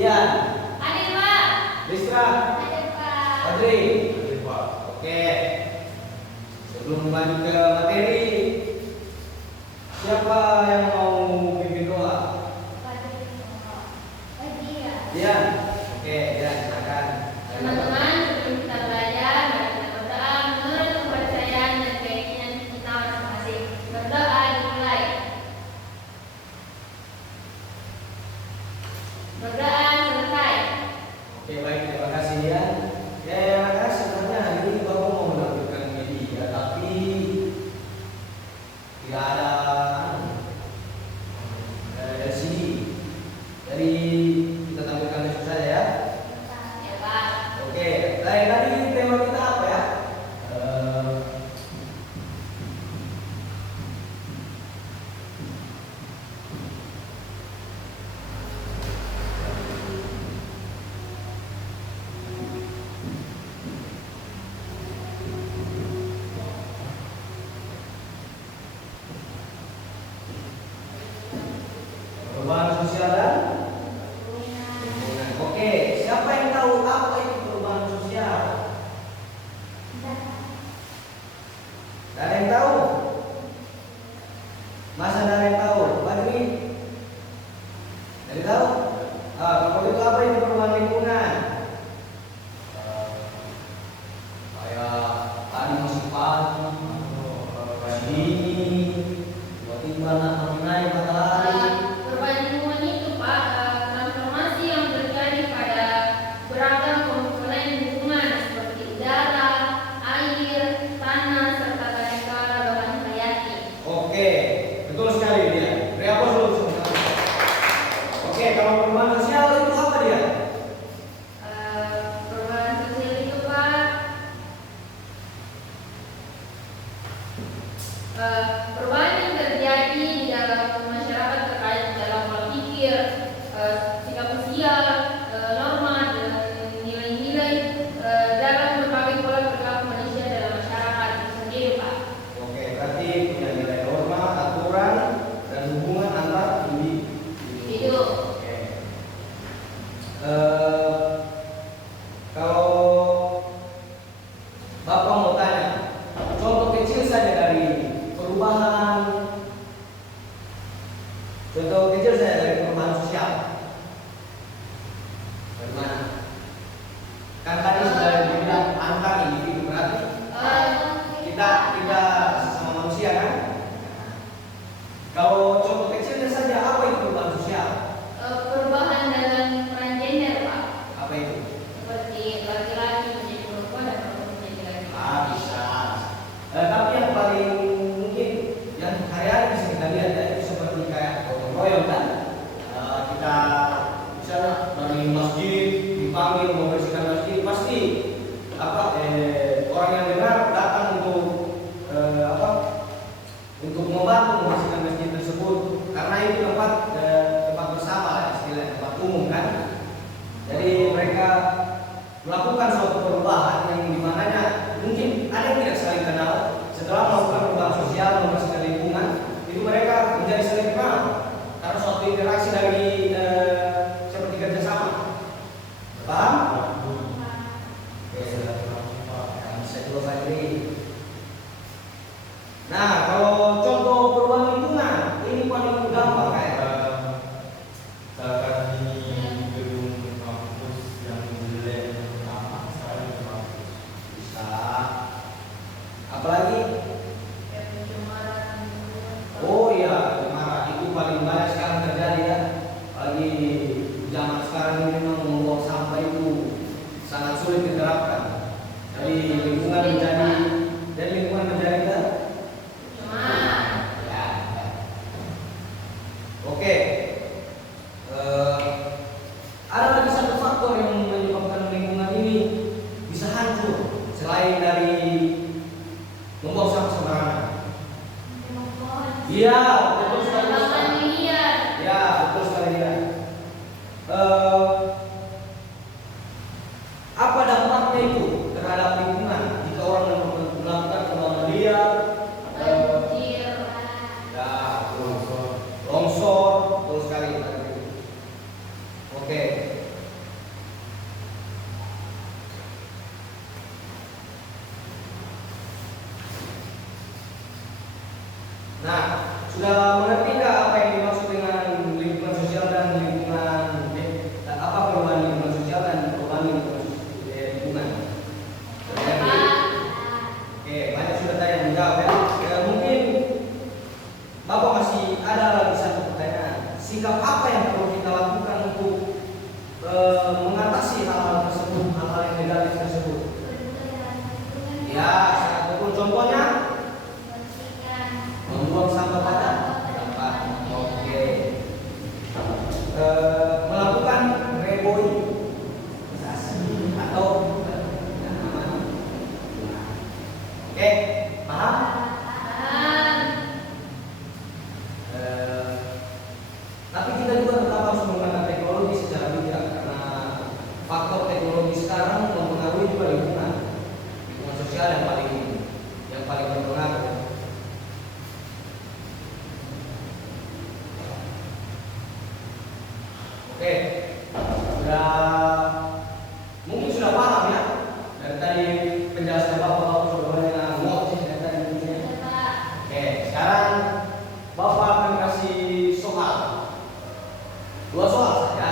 Dian, Hadir, Pak. Listra, Hadir, Pak. Fadri. Oke. Sebelum lanjut ke materi, siapa yang mau pimpin doa? Dian. Oke, Dian, silakan. Teman-teman, sebelum kita belajar, mari kita berdoa menurut kepercayaan dan keyakinan kita masing-masing. Berdoa dimulai. Berdoa selesai. Oke, baik, terima kasih Dian. Ya, yang ada sebenarnya hari ini Bapak mau menampilkan media, tapi tidak ada dari sini. Jadi kita tampilkan besok saja ya. Ya, Pak. Oke, baik, tadi tema kita apa ya? Perubahan sosial dan lingkungan. Oke, siapa yang tahu apa itu perubahan sosial? Tidak ada yang tahu? Masa tidak ada yang tahu? Badri? Tidak tahu? Kalau itu apa itu perubahan lingkungan? Kayak tadi masih pagi, masih dingin, tiba-tiba naik matahari. Perubahan lingkungan itu, Pak, transformasi yang terjadi pada beragam komponen lingkungan seperti udara, air, tanah, serta kadangkala bahan hayati. Oke, betul sekali dia. Beri aplaus dulu sebentar. Oke, kalau perubahan sosial itu apa dia? Perubahan sosial itu, Pak, perubahan yang terjadi di dalam masyarakat terkait dalam pola pikir, sikap sosial, norma dan nilai-nilai dalam berbagai pola perilaku manusia dalam masyarakat itu sendiri, Pak. Oke, berarti punya nilai norma, aturan, dan hubungan antar individu. Itu. Oke. Kalau Bapak mau tanya, contoh kecil saja dari perubahan, contoh kecil saja dari perubahan sosial. Bagaimana? Kan tadi sudah dibilang antar individu, berarti kita sesama manusia kan? Kalau contoh kecilnya saja, apa itu perubahan sosial? Perubahan dalam peran gender, Pak. Apa itu? Seperti laki-laki menjadi perempuan dan perempuan menjadi laki-laki. Bisa. Tapi yang paling mungkin yang hari-hari bisa kita lihat ya, itu seperti kayak gotong royong kan? Kita misalnya dari masjid dipanggil membersihkan masjid, pasti orang yang dengar datang untuk untuk membantu membersihkan masjid tersebut, karena itu tempat bersama lah, istilahnya tempat umum kan. Jadi mereka melakukan suatu perubahan yang dimananya mungkin ada yang tidak saling kenal. Setelah melakukan perubahan sosial, membersihkan lingkungan, itu mereka menjadi saling kenal karena suatu interaksi dari seperti kerjasama. Paham? Oke, bisa coba Fadri. Nah, kalau contoh perubahan lingkungan ini paling gampang kayak misalkan di gedung kampus yang jelek lama sekarang bagus. bisa. Apalagi? Pencemaran lingkungan. Oh iya, pencemaran itu paling banyak sekarang terjadi ya. Apalagi zaman sekarang ini memang membuang sampah itu sangat sulit diterapkan. Jadi lingkungan menjadi Cuma ya. Oke. Ada lagi satu faktor yang menyebabkan lingkungan ini bisa hancur selain dari membuang sampah sembarangan. Iya, betul sekali. penambangan liar. Ya, betul sekali ya. Apa dampaknya sikap apa yang perlu kita lakukan untuk mengatasi hal-hal tersebut, hal-hal yang negatif tersebut. Ya, sangat betul. Contohnya membuang sampah pada tempat. Oke. Melakukan reboisasi atau oke, paham? Tapi kita juga tetap harus menggunakan teknologi secara bijak karena faktor teknologi sekarang mempengaruhi juga lingkungan sosial yang paling berpengaruh. Oke, mungkin sudah paham ya dari tadi penjelasan Bapak sudah banyak notes dari tadi. Oke, sekarang Bapak akan kasih soal. 2 soal saja.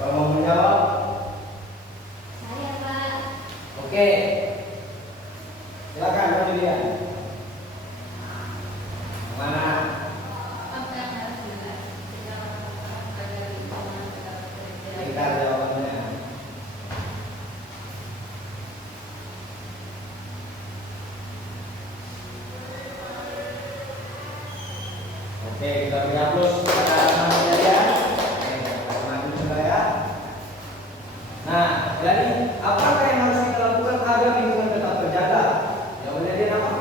Kalau mau menjawab? Saya, Pak. Oke. Silakan Pak Julian. Mana? Apa yang harus dilakukan agar lingkungan tetap terjaga? Kita jawabannya. Oke, kita beri aplaus kepada Mas Julian. Oke, maju juga ya. Nah, jadi apakah yang harus kita lakukan agar lingkungan tetap terjaga? Jawabannya dia apa?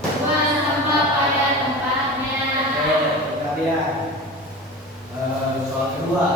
Buang sampah pada tempatnya. Oke, kita lihat soal kedua.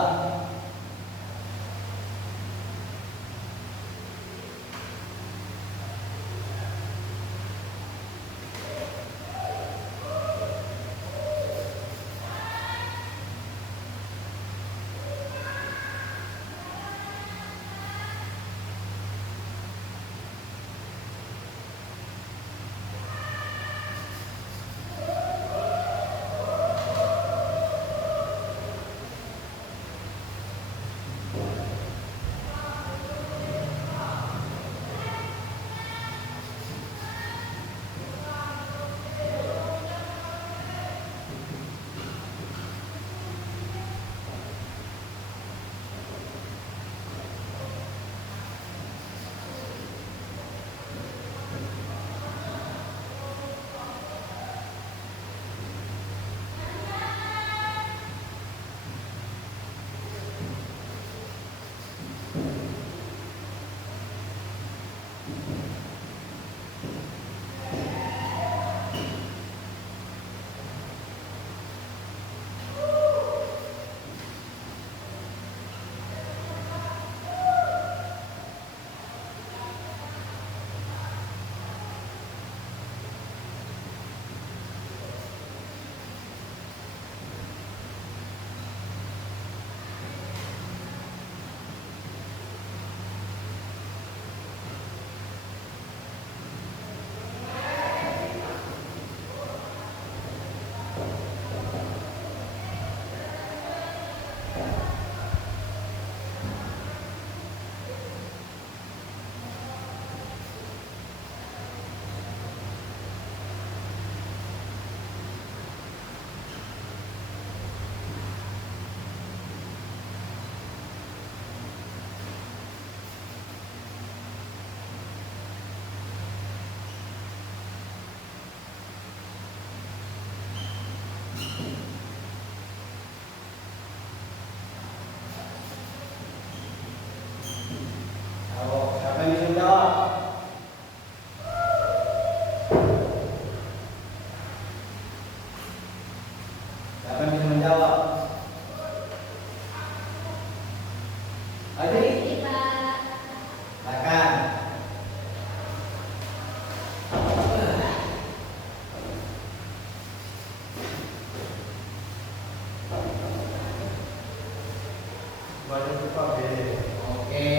Banyak cepat beda. Oke.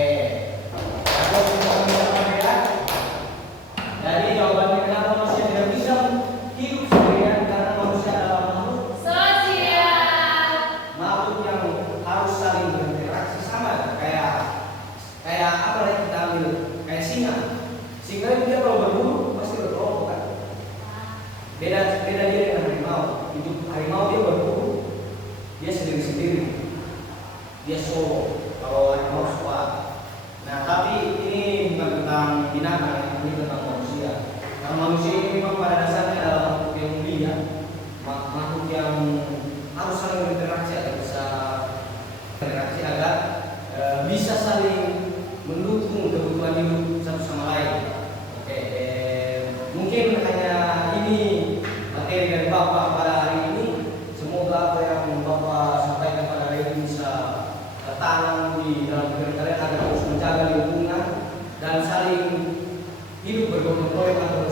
Ada pertanyaan ya? Jadi jawabannya kenapa manusia tidak bisa hidup sendirian karena manusia adalah Sosial. makhluk yang harus saling berinteraksi sama kayak apa yang kita ambil kayak singa itu dia kalau berburu pasti berkelompok kan. Beda dia dengan harimau. Hidup harimau dia berburu, dia sendiri dia solo. Kalau harimau squad. Nah tapi ini bukan tentang binatang, ini tentang manusia. Karena manusia ini memang pada dasarnya adalah makhluk yang mulia, makhluk yang harus saling berinteraksi agar bisa saling mendukung kebutuhan hidup satu sama lain. Oke, mungkin hanya ini materi dari Bapak pada hari ini. Semoga apa yang Bapak sampaikan pada hari ini bisa tertanam di dalam pikiran kalian agar terus menjaga lingkungan dan saling hidup bergotong royong